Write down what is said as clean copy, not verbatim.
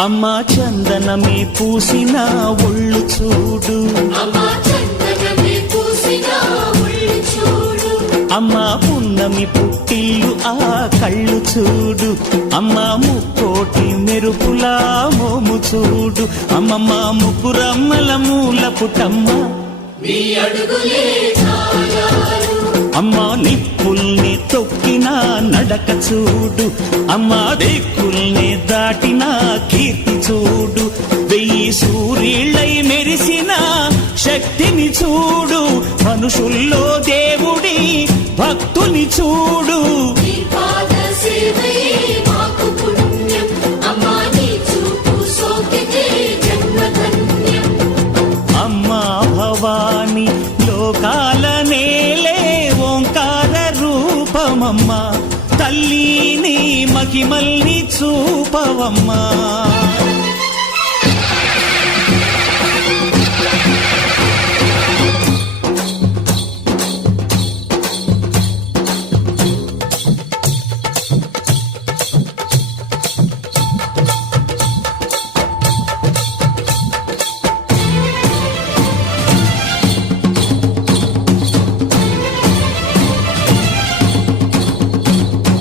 అమ్మా చందనమే పూసిన ఒళ్ళు చూడు, అమ్మా పున్నమి పుట్టిల్లు ఆ కళ్ళు చూడు, అమ్మా ముక్కోటి మెరుపులా మోము చూడు, అమ్మమ్మ ముగ్గురమ్మల మూల పుటమ్మ అమ్మా నిప్పుల్ని తొక్కిన నడక చూడు, అమ్మా దిక్కుల్ని దాటిన కీర్తి చూడు, 1000 సూర్యుళ్ళై మెరిసిన శక్తిని చూడు, మనుషుల్లో దేవుడి భక్తుని చూడు. అమ్మా భవాని లోకాల నేలే ఓంకార రూపమమ్మా, తల్లిని మహిమల్ని చూపవమ్మా.